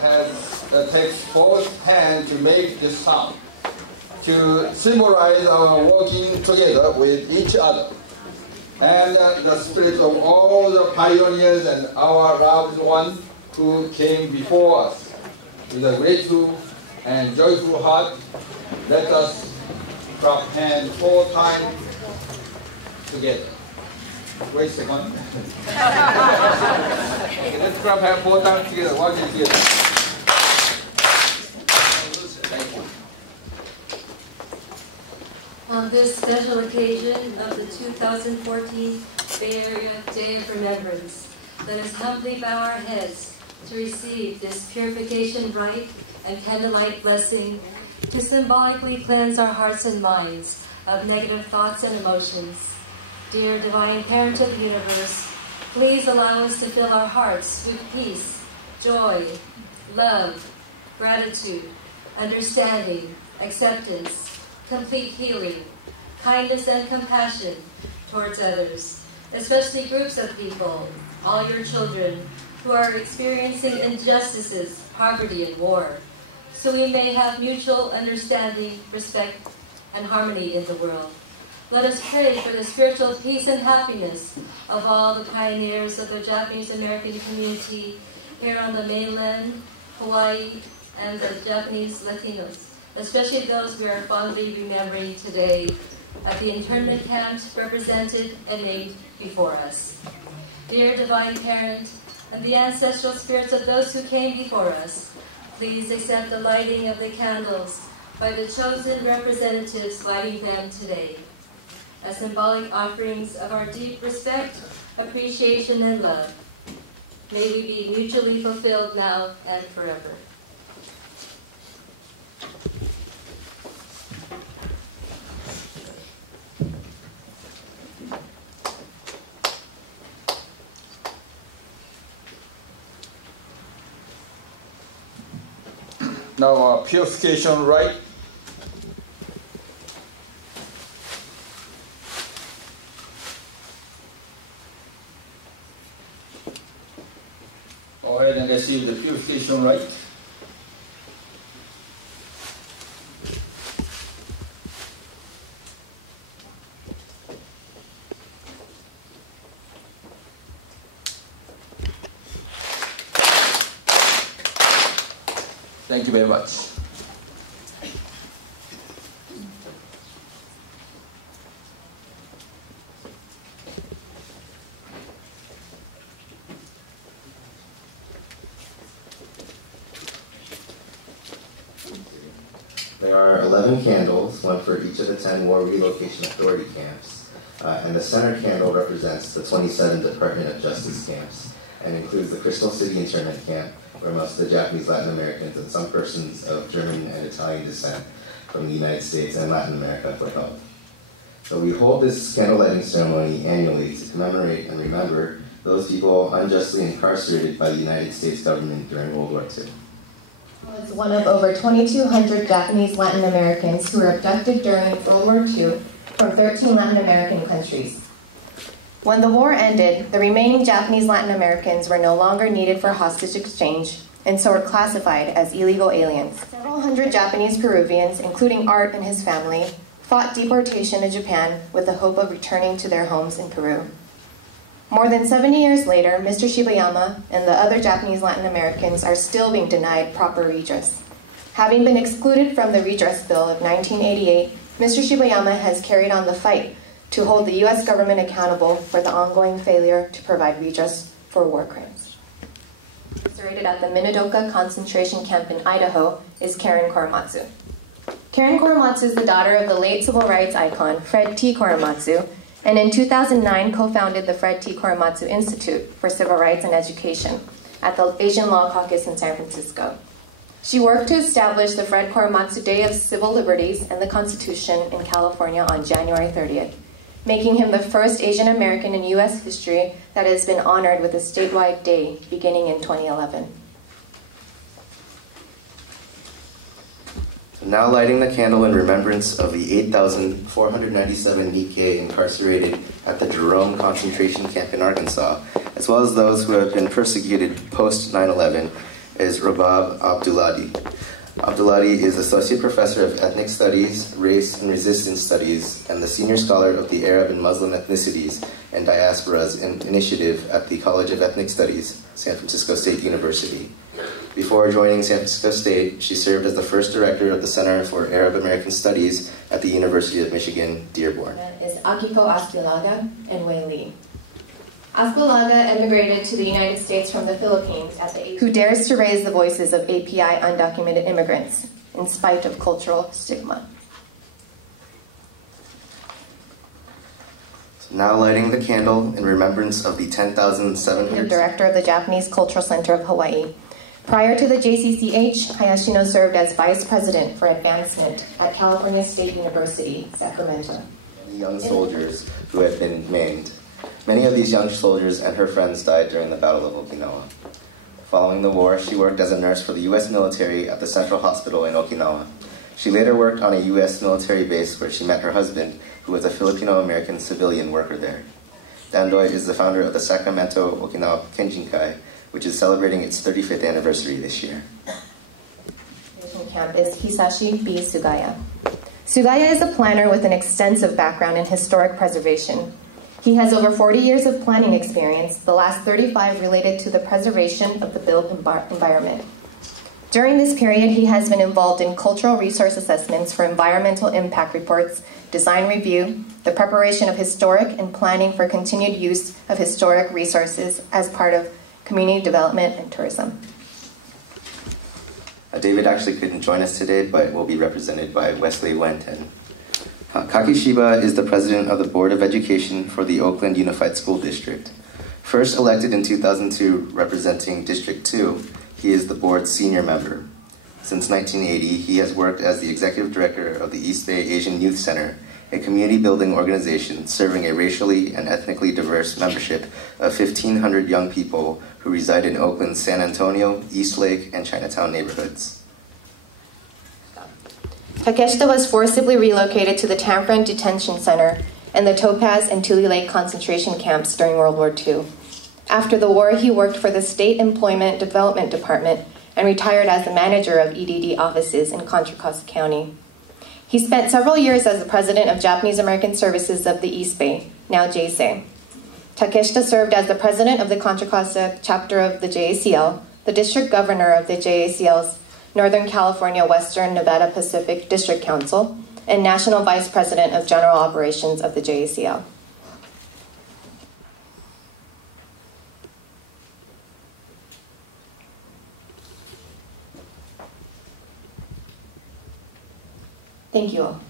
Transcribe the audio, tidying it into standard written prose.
takes both hands to make this sound, to symbolize our working together with each other. And the spirit of all the pioneers and our loved ones who came before us. With a grateful and joyful heart, let us clap hands 4 times together. Wait a second. Okay, let's clap hands 4 times together. Watch it together. Thank you. On this special occasion of the 2014 Bay Area Day of Remembrance, let us humbly bow our heads to receive this purification rite and candlelight blessing to symbolically cleanse our hearts and minds of negative thoughts and emotions. Dear Divine Parent of the Universe, please allow us to fill our hearts with peace, joy, love, gratitude, understanding, acceptance, complete healing, kindness and compassion towards others, especially groups of people, all your children, who are experiencing injustices, poverty, and war, so we may have mutual understanding, respect, and harmony in the world. Let us pray for the spiritual peace and happiness of all the pioneers of the Japanese American community here on the mainland, Hawaii, and the Japanese Latinos, especially those we are fondly remembering today at the internment camps represented and named before us. Dear Divine Parent, and the ancestral spirits of those who came before us, please accept the lighting of the candles by the chosen representatives lighting them today, as symbolic offerings of our deep respect, appreciation, and love. May we be mutually fulfilled now and forever. Now our purification rite. Go ahead and receive the purification rite. Thank you very much. There are 11 candles, one for each of the 10 War Relocation Authority camps, and the center candle represents the 27 Department of Justice camps and includes the Crystal City internment camp, where most of the Japanese Latin Americans and some persons of German and Italian descent from the United States and Latin America were held. So we hold this candle lighting ceremony annually to commemorate and remember those people unjustly incarcerated by the United States government during World War II. Was one of over 2,200 Japanese Latin Americans who were abducted during World War II from 13 Latin American countries. When the war ended, the remaining Japanese Latin Americans were no longer needed for hostage exchange, and so were classified as illegal aliens. Several hundred Japanese Peruvians, including Art and his family, fought deportation to Japan with the hope of returning to their homes in Peru. More than 70 years later, Mr. Shibayama and the other Japanese Latin Americans are still being denied proper redress. Having been excluded from the Redress Bill of 1988, Mr. Shibayama has carried on the fight to hold the U.S. government accountable for the ongoing failure to provide redress for war crimes. Incarcerated at the Minidoka concentration camp in Idaho is Karen Korematsu. Karen Korematsu is the daughter of the late civil rights icon Fred T. Korematsu, and in 2009 co-founded the Fred T. Korematsu Institute for Civil Rights and Education at the Asian Law Caucus in San Francisco. She worked to establish the Fred Korematsu Day of Civil Liberties and the Constitution in California on January 30th, making him the first Asian American in U.S. history that has been honored with a statewide day beginning in 2011. Now lighting the candle in remembrance of the 8,497 Nikkei incarcerated at the Jerome concentration camp in Arkansas, as well as those who have been persecuted post 9/11, is Rabab Abdulhadi. Abdulhadi is Associate Professor of Ethnic Studies, Race and Resistance Studies, and the Senior Scholar of the Arab and Muslim Ethnicities and Diasporas Initiative at the College of Ethnic Studies, San Francisco State University. Before joining San Francisco State, she served as the first director of the Center for Arab American Studies at the University of Michigan, Dearborn. Is Akiko Azculaga and Wei Li. Azculaga emigrated to the United States from the Philippines at the age who dares to raise the voices of API undocumented immigrants in spite of cultural stigma. So now lighting the candle in remembrance of the 10,700... Director of the Japanese Cultural Center of Hawaii. Prior to the JCCH, Hayashino served as Vice President for Advancement at California State University, Sacramento. Young soldiers who had been maimed. Many of these young soldiers and her friends died during the Battle of Okinawa. Following the war, she worked as a nurse for the U.S. military at the Central Hospital in Okinawa. She later worked on a U.S. military base where she met her husband, who was a Filipino-American civilian worker there. Dandoy is the founder of the Sacramento Okinawa Kenjinkai, which is celebrating its 35th anniversary this year. Camp is Hisashi B. Sugaya. Sugaya is a planner with an extensive background in historic preservation. He has over 40 years of planning experience, the last 35 related to the preservation of the built environment. During this period, he has been involved in cultural resource assessments for environmental impact reports, design review, the preparation of historic and planning for continued use of historic resources as part of community development and tourism. David actually couldn't join us today, but will be represented by Wesley Wenten. Takeshita is the president of the Board of Education for the Oakland Unified School District. First elected in 2002 representing District 2, he is the board's senior member. Since 1980, he has worked as the executive director of the East Bay Asian Youth Center, a community-building organization serving a racially and ethnically diverse membership of 1,500 young people who reside in Oakland's San Antonio, East Lake, and Chinatown neighborhoods. Takeshita was forcibly relocated to the Tamfren Detention Center and the Topaz and Tule Lake concentration camps during World War II. After the war, he worked for the State Employment Development Department and retired as the manager of EDD offices in Contra Costa County. He spent several years as the president of Japanese American Services of the East Bay, now JCCCNC. Takeshita served as the president of the Contra Costa chapter of the JACL, the district governor of the JACL's Northern California Western Nevada Pacific District Council, and national vice president of general operations of the JACL. Thank you all.